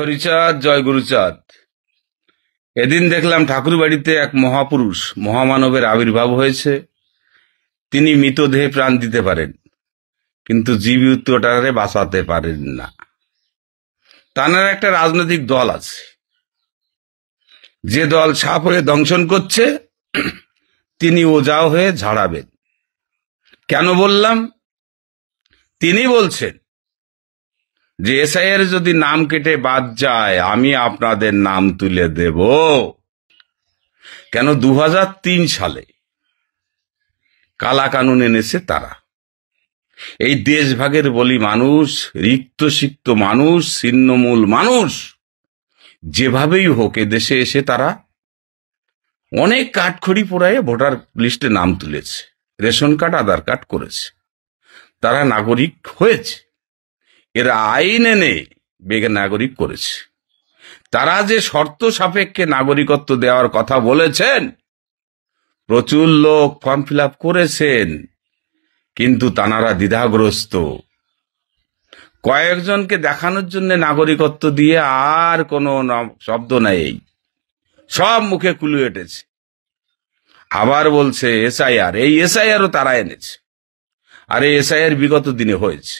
হরিচাঁদ, জয় গুরুচাঁদ। এদিন দেখলাম ঠাকুর বাড়িতে এক মহাপুরুষ মহামানবের আবির্ভাব হয়েছে। তিনি মৃতদেহে প্রাণ দিতে পারেন, কিন্তু জীবিতটারে বাঁচাতে পারেন না। তাঁর একটা রাজনৈতিক দল আছে, যে দল সাপ হয়ে দংশন করছে তিনি ওঝা হয়ে ঝাড়াবেন। কেন বললাম? তিনি বলছেন যে এসআইআর যদি নাম কেটে বাদ যায় আমি আপনাদের নাম তুলে দেব। কেন? 2003 সালে কালা কানুন এনেছে তারা। এই দেশভাগের বলি মানুষ, রিক্ত সিক্ত মানুষ, ছিন্নমূল মানুষ যেভাবেই হোক এদেশে এসে তারা অনেক কাঠখড়ি পোড়ায় ভোটার লিস্টে নাম তুলেছে, রেশন কার্ড আধার কার্ড করেছে, তারা নাগরিক হয়েছে। এরা আইন এনে বেনাগরিক করেছে। তারা যে শর্ত সাপেক্ষে নাগরিকত্ব দেওয়ার কথা বলেছেন, প্রচুর লোক ফর্ম ফিল আপ করেছেন, কিন্তু তানারা দ্বিধাগ্রস্ত। কয়েকজনকে দেখানোর জন্য নাগরিকত্ব দিয়ে আর কোনো শব্দ নাই, সব মুখে কুলু এটেছে। আবার বলছে এসআইআর, এই এসআইআরও তারা এনেছে। আর এই এসআইআর বিগত দিনে হয়েছে।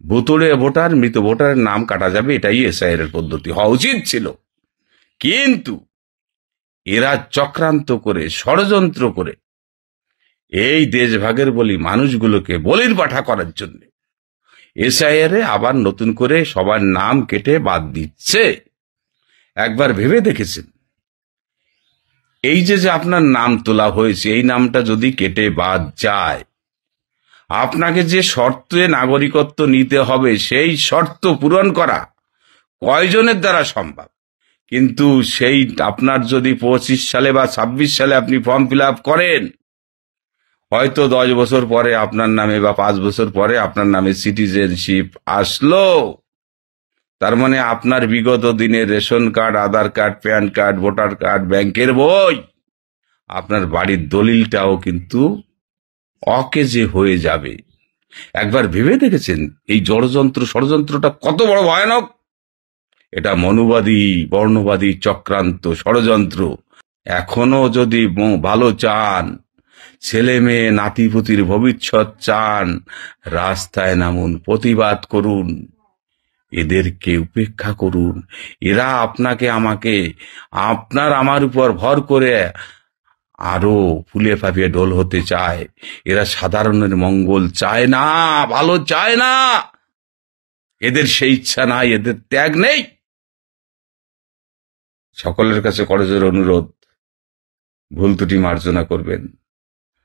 ভুতুড়ে ভোটার, মৃত ভোটারের নাম কাটা যাবে, এটাই এসআইআর এর পদ্ধতি হওয়া উচিত ছিল। কিন্তু এরা চক্রান্ত করে, ষড়যন্ত্র করে এই দেশভাগের বলি মানুষগুলোকে বলির পাঠা করার জন্য এসআইআর আবার নতুন করে সবার নাম কেটে বাদ দিচ্ছে। একবার ভেবে দেখেছেন, এই যে আপনার নাম তোলা হয়েছে, এই নামটা যদি কেটে বাদ যায়, আপনাকে যে শর্তে নাগরিকত্ব নিতে হবে সেই শর্ত পূরণ করা কয়জনের দ্বারা সম্ভব? কিন্তু সেই আপনার যদি 25 সালে বা 26 সালে আপনি ফর্ম ফিল আপ করেন, হয়তো 10 বছর পরে আপনার নামে বা 5 বছর পরে আপনার নামে সিটিজেনশিপ আসলো। তার মানে আপনার বিগত দিনের ration card, Aadhaar card, PAN card, voter card, ব্যাংকের বই, আপনার বাড়ির দলিলটাও কিন্তু অকেজে হয়ে যাবে। একবার ভেবে দেখেছেন এই ষড়যন্ত্রটা কত বড় ভয়ানক? এটা মনুবাদী, বর্ণবাদী চক্রান্ত, ষড়যন্ত্র। এখনো যদি ভালো চান, ছেলে মেয়ে নাতিপুতির ভবিষ্যৎ চান, রাস্তায় নামুন, প্রতিবাদ করুন, এদেরকে উপেক্ষা করুন। এরা আপনাকে আমাকে, আপনার আমার উপর ভর করে আরো ফুলে ফাঁপিয়ে ঢোল হতে চায়। এরা সাধারণের মঙ্গল চায় না, ভালো চায় না। এদের সেই ইচ্ছা নাই, এদের ত্যাগ নেই। সকলের কাছে করজোর অনুরোধ, ভুল ত্রুটি মার্জনা করবেন।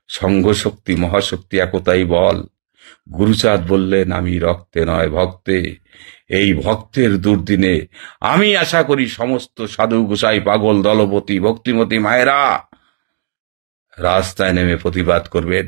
সংঘ শক্তি, মহাশক্তি, একতাই বল। গুরুচাঁদ বললেন, আমি রক্তে নয় ভক্তে। এই ভক্তের দুর্দিনে আমি আশা করি সমস্ত সাধু গোসাই, পাগল, দলপতি, ভক্তিমতী মায়েরা রাস্তায় নেমে প্রতিবাদ করবেন।